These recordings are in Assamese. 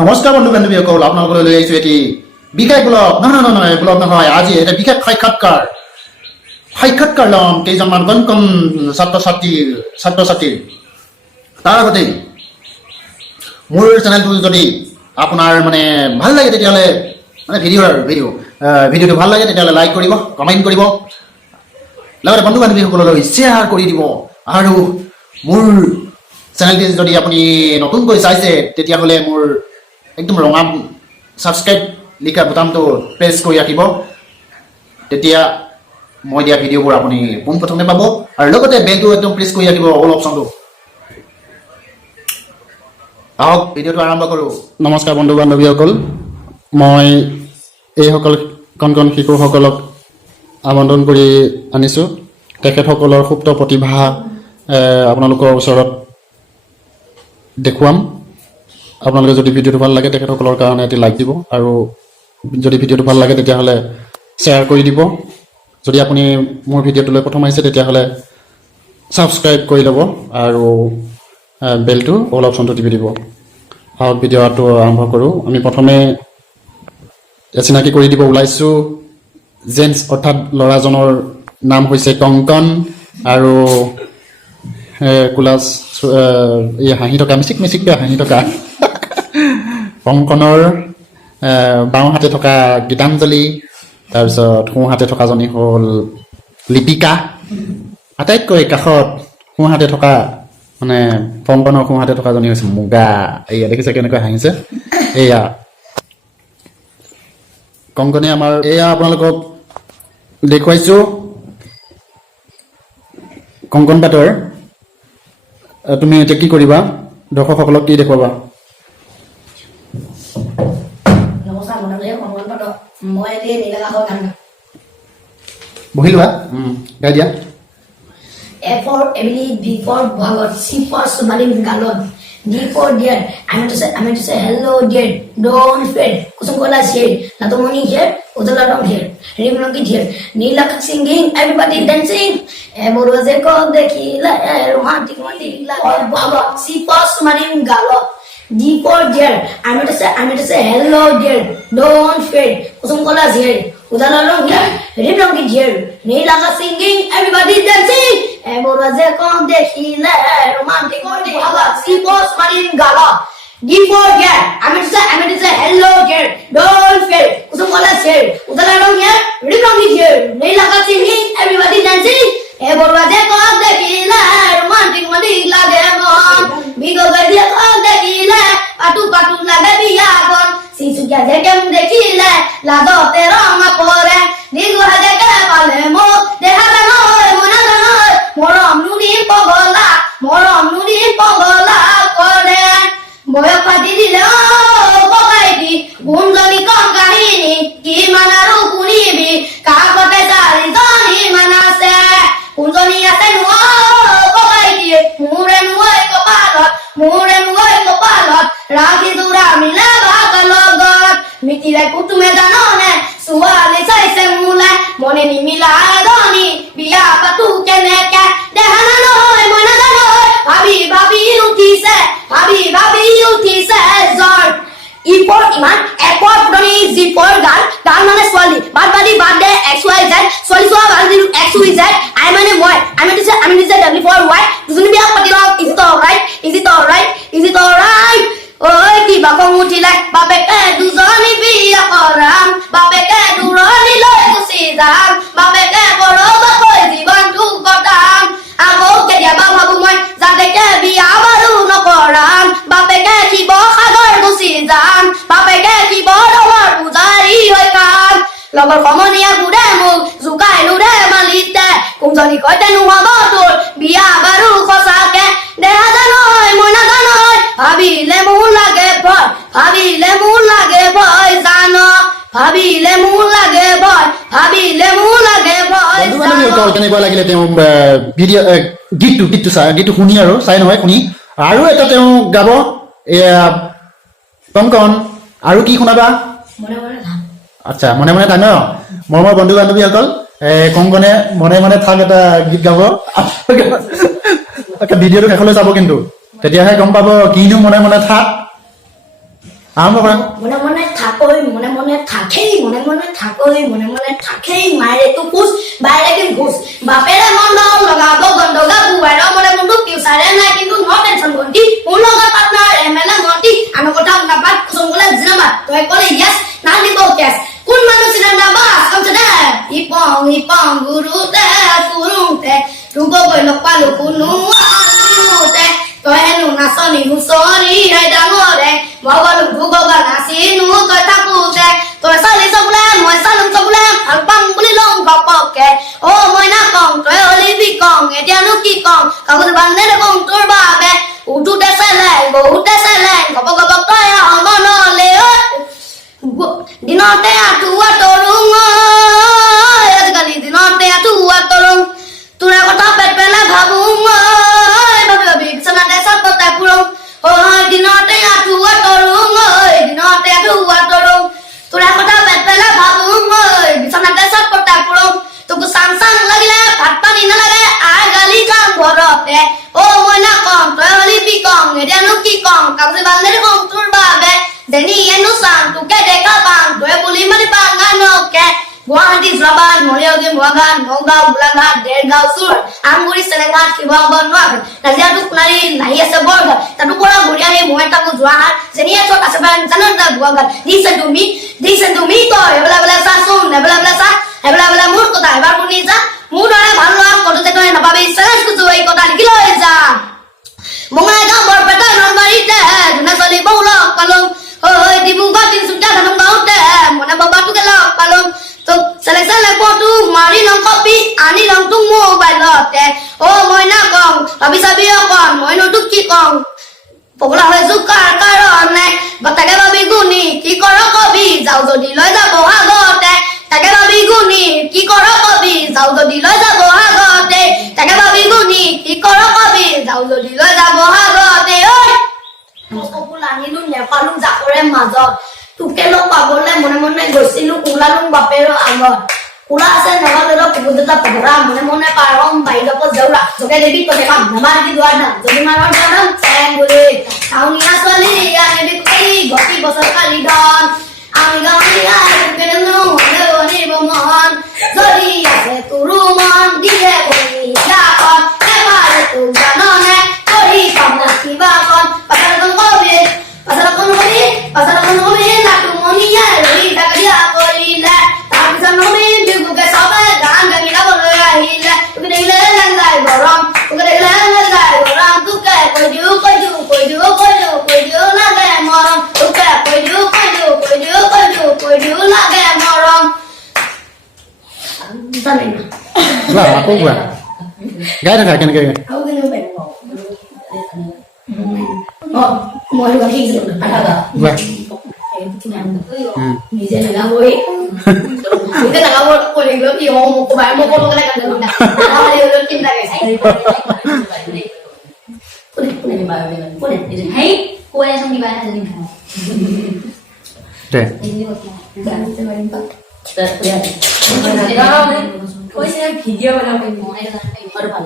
নমস্কাৰ বন্ধু বান্ধৱীসকল, আপোনালোকলৈ লৈ আহিছোঁ এটি বিশেষ ব্লগ। নহয় ব্লগ নহয়, আজি এটা বিশেষ সাক্ষাৎকাৰ ল'ম কেইজনমান কণ ছাত্ৰ ছাত্ৰীৰ। তাৰ আগতে মোৰ চেনেলটো যদি আপোনাৰ ভাল লাগে তেতিয়াহ'লে ভিডিঅ'টো ভাল লাগে তেতিয়াহ'লে লাইক কৰিব, কমেণ্ট কৰিব, লগতে বন্ধু বান্ধৱীসকললৈ শ্বেয়াৰ কৰি দিব। আৰু মোৰ চেনেলটি যদি আপুনি নতুনকৈ চাইছে তেতিয়াহ'লে মোৰ একদম ৰঙা ছাবস্ক্ৰাইব লিখা বুটামটো প্ৰেছ কৰি ৰাখিব। তেতিয়া মই দিয়া ভিডিঅ'বোৰ আপুনি পোনপ্ৰথমে পাব। আৰু লগতে বেলটো একদম প্ৰেছ কৰি ৰাখিব, অল অপশ্যনটো। আহক ভিডিঅ'টো আৰম্ভ কৰোঁ। নমস্কাৰ বন্ধু বান্ধৱীসকল, মই এইসকল কণ শিশুসকলক আমন্ত্ৰণ কৰি আনিছোঁ। তেখেতসকলৰ সুপ্ত প্ৰতিভা আপোনালোকৰ ওচৰত দেখুৱাম। আপোনালোকে যদি ভিডিঅ'টো ভাল লাগে তেখেতসকলৰ কাৰণে এটি লাইক দিব, আৰু যদি ভিডিঅ'টো ভাল লাগে তেতিয়াহ'লে শ্বেয়াৰ কৰি দিব। যদি আপুনি মোৰ ভিডিঅ'টোলৈ প্ৰথম আহিছে তেতিয়াহ'লে ছাবস্ক্ৰাইব কৰি ল'ব আৰু বেলটো অল অপশ্যনটো টিপি দিব। আহক ভিডিঅ'টো আৰম্ভ কৰোঁ। আমি প্ৰথমে চিনাকি কৰি দিব ওলাইছোঁ। জেন্স অৰ্থাৎ ল'ৰাজনৰ নাম হৈছে কংকন, আৰু কোলাছ এই হাঁহি থকা মিচিককৈ হাঁহি থকা কংকনৰ বাওঁ হাতে থকা গীতাঞ্জলি, তাৰপিছত সোঁ হাতে থকাজনী হ'ল লিপিকা। আটাইতকৈ কাষত সোঁ হাতে থকা কংকনৰ সোঁ হাতে থকাজনী হৈছে মুগা। এয়া দেখিছে কেনেকৈ হাঁহিছে। এয়া কংকনে আমাৰ এয়া আপোনালোকক দেখুৱাইছোঁ কংকন পাতৰ। তুমি এতিয়া কি কৰিবা, দৰ্শকসকলক কি দেখুৱাবা? নমস্কাৰ মণ্ডলী, কংকন পাতৰ। মই এতিয়া নীলা কাষৰ গান গাম। বহি লোৱা, গাই দিয়া। A for Emily, B for Bhagat, C for Sumalim Galon, D for dear. I'm going to say hello dear. Don't fret. Kusum kola here. Natomoni here. Udala down here. Rimlongi here. Nila singing. Everybody dancing. Eboroze ko dekila. Romantic la. Bhagat. C for Sumalim Galon. D for dear. I'm going to say hello dear. Don't fret. Kusum kola here. Udala down here. Rimlongi here. Nila singing. Everybody dancing. Eboroze ko dekila. Romantic Bhagat. C for Sumalim Galon. D for dear. I'm going to say hello dear. Don't fret. Kusum kola here. Udala down here. Rimlongi here. Nila singing. Everybody dancing. Eboroze ko dekila. Romantic la demon. Bigo gadia ko dekila. Patu lage biagon. Sisukia dekem dekila. Lado terong apore. Digo hadeke palemo. Dehara noy monada noy. Morom nudi pogola kore. Boyo pati dile o bokaidi. Bunjoni kon kahini. Ki manaru kunibi. Kakote sari zoni manase. Bunjoni ase nuo bokaidi. Mure nuoi kopalot. Ragi dura mile bakalogot. Mitile kutume danone. Suali saise mule. Mone ni mila doni. Biya patu keneke. Dehana noy monada noy. Babi uthise zor. E for iman, A for putoni, Z for girl. Girl mane swali. Bad day XYZ. Swali swa value XYZ. I mane boy. I mean to say W for Y. Duzuni biya patilo. Is it alright? Oi ki bakong utile. Bape ke duzoni biya koram. Bape ke duroni loy kusizam. Bape ke boro bakoi jiban tu kotam. Ako ke dia babu moy. Zate ke biya baru no koram. Bape ke kibo khagor kusizam. Bape ke kibo domar pujari hoi kam. লগৰ সমনীয়া ঘূৰে মোক জোকাই নুৰে মালিতে কোনজনী কয়তে নোহোৱা তোৰ বিয়া বাৰু সঁচাকে দেহা জানৈ মই নাজানৈ ভাবিলে মোৰ লাগে ভয় জান ভাবিলে মোৰ লাগে ভয় কেনেকুৱা লাগিলে তেওঁ গীতটো শুনি আৰু চাই নহয় শুনি আৰু এটা তেওঁ গাব এয়া কংকন। আৰু কি শুনাবা? আচ্ছা, মনে থাক ন মৰমৰ বন্ধু বান্ধৱীসকল। কংকনে মনে থাক এটা গীত গাব। ভিডিঅ'টো শেষলৈ চাব কিন্তু, তেতিয়াহে গম পাব কিনো মনে থাক। আৰম্ভ কৰা মনে মনে থাকৈ মনে মনে থাকেই মনে মনে থাকৈ মনে মনে থাকেই মায়েৰেতো পোচ বাইৰেকে ঘোচ বাপেৰে মন লগাব গণ্ডগা বুবাইৰ মনে মনটো পিউচাৰে নাই কিন্তু ন টেনচন ভণ্টি মোৰ লগত পাৰ্টনাৰ এমএলএ মন্ত্ৰী আনৰ কথা নাপাত কুচুমকলে জিনাবা তই ক'লে ইয়াছ না দিব কেছ কোন মানুহ চিনাবা আছমচদে ইপং গুৰুতে ফুৰুতে তুগো গৈ পালো কোনো আনুতে তই হেনো নাচনি হুঁচৰি ৰাই ডাঙৰে মগল ভুগবা নাচিনো তই থাকোতে তই চালি চবলে মই চালুম চবলে ভাল পাম বুলি লওঁ ঘপকে অ মই নাকং তই হলি বিকং এতিয়ানো কি কং কাগজ বান্ধে কং তোৰ বাবে উঠোতে চেলেং বহুতে চেলেং ঘপ ঘপক তই মনলে দিনতে আঁঠুৱা তৰুং আজিকালি দিনতে আঁঠুৱা তৰুং তোৰা কথা পেট পেলা ভাবোং ভাবি ভাবি বিচনাতে চাপতে ফুৰোঁ দিনতে আঁঠুৱা তৰুং দিনতে আঁঠুৱা তৰুং তোৰা কথা পেট পেলা ভাবোং বিচনাতে চাপতে ফুৰোঁ তোকো চাং চাং লাগিলে ভাত পানী নালাগে আই গালি খাম ঘৰতে অ মই নাকং তই হলি বিকং এতিয়ানো কি কং কাগজে বান্ধে কং তোৰ বাবে দেনি এনো চাং তোকে দেখা পাং তই বুলি মাৰি পাঙানকে গুৱাহাটী যোৱাবাৰ মৰিয়গী মহাঘাট নগাঁও গোলাঘাট দেৰগাঁও চুৰ আমগুৰি চেলেঘাট শিৱসাগৰ নোৱাখাট নাজিৰাটো সোণাৰী নাহি আছে বৰঘাট তাতো পৰা ঘূৰি আহি মই তাকো যোৱাহাট যেনিয়ে চত আছে জানান গোৱাঘাট দিছে তুমি তই এবেলা বেলা চা চোন এবেলা বেলা চা এবেলা বেলা মোৰ কথা এবাৰ শুনি যা মোৰ দৰে ভাল লোৱা কততে তই নাপাবি চেলেঞ্জ কুচু এই কথা লিখি লৈ যা বঙাইগাঁও বৰপেটা নলবাৰীতে ধুনা চলি বৌ লগ পালো ডিব্ৰুগড় তিনিচুকীয়া ধানম গাঁৱতে মনে বাবাটোকে লগ পালো তোক চেলে চেলে ফটো মাৰি লওঁ কপি আনি লওঁ তোক মোবাইলতে অ মই নাকং ভাবি চাবি অকণ মইনো তোক কি কওঁ পগলা হৈ জোকাৰ কাৰণে বা তাকে ভাবি গুণি কি কৰ কবি যাওঁ যদি লৈ যাব আগতে তাকে ভাবি গুণি কি কৰ কবি যাওঁ যদি লৈ যাব আগতে তাকে ভাবি গুণি কি কৰ কবি যাওঁ যদি লৈ যাব আগতে ঐ কপুল আনিলো নেপালো জাকৰে মাজত তোকে লগ পাবলে মনে মনে গৈছিলো ওলালো বাপেৰ আগত ওলা আছে নেভালেৰ কুকুৰটা পগৰা মনে মনে পাৰম বাইদক জৌৰা জগে দেৱী কলে কাম নামাৰ কি দুৱাৰ নাম যদি মাৰৰ নাম চেং গুৰি টাউনিয়া ছোৱালী আনি কৰি গতি বছৰ কালি ধন আমি গাঁৱলীয়া কেনেনো নিব মন যদি আছে তোৰো মন দিয়ে কৰি ইয়াকত এবাৰ তোক জাননে কৰি কাম কিবা কন পাছৰ কোন কবি নাটু মনিয়া ৰহি ডাকৰিয়া কৰিলে তাৰপিছত নমি বিগুকে সবে গান গাই গাবলৈ আহিলে তোকে দেখিলে লাগাই গৰম তোকে কৈ দিও লাগে মৰম তোকে কৈ দিও লাগে মৰম জানে কোৱা আকৌ কোৱা গাই থাকা কেনেকে আৰু কেনেকৈ মই গাখীৰ কোৱা নিজে নাগাবই নিজে নাগাব কৰিলো কি হওঁ মোক কবাই মোক কোনো গলে গান গাব না চিন্তা কৰিছে কোনে হেই কৈ আছো কিবা এটা জানি খাওঁ দে কৈছে ভিডিঅ' বনাব মই আৰু ভাল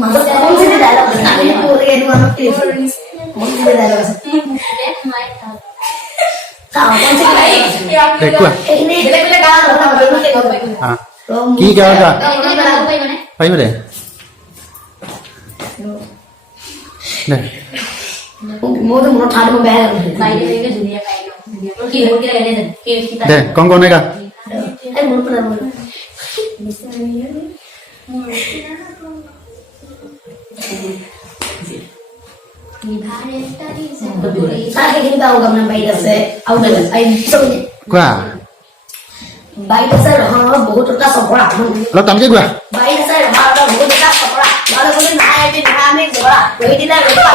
মাজত কোন যে ডায়লগ আছে আমি পৰে এনো আমাৰ টেষ্ট কোন যে ডায়লগ আছে চাও কোন যে দে কোৱা এনে বেলেগ বেলেগ গান কি গাৱ গা মানে পাৰিব দে দে মোৰতো মনত ঠাইটো বেয়া লাগিছে বাইরে থেকে দুনিয়া পাই না কি হতে লাগে কি কি দে কং কনে গা এই মোৰ পৰা মোৰ Saya ini tahu kamu bayi dasar, aku dah saya bisa ni. কোৱা Bayi dasar, বহুত টা সপৰা। অলপ টানকে কোৱা Bayi dasar, বহুত টা সপৰা। Kalau boleh naik ni naik ni sopra. Kau ini dah lupa.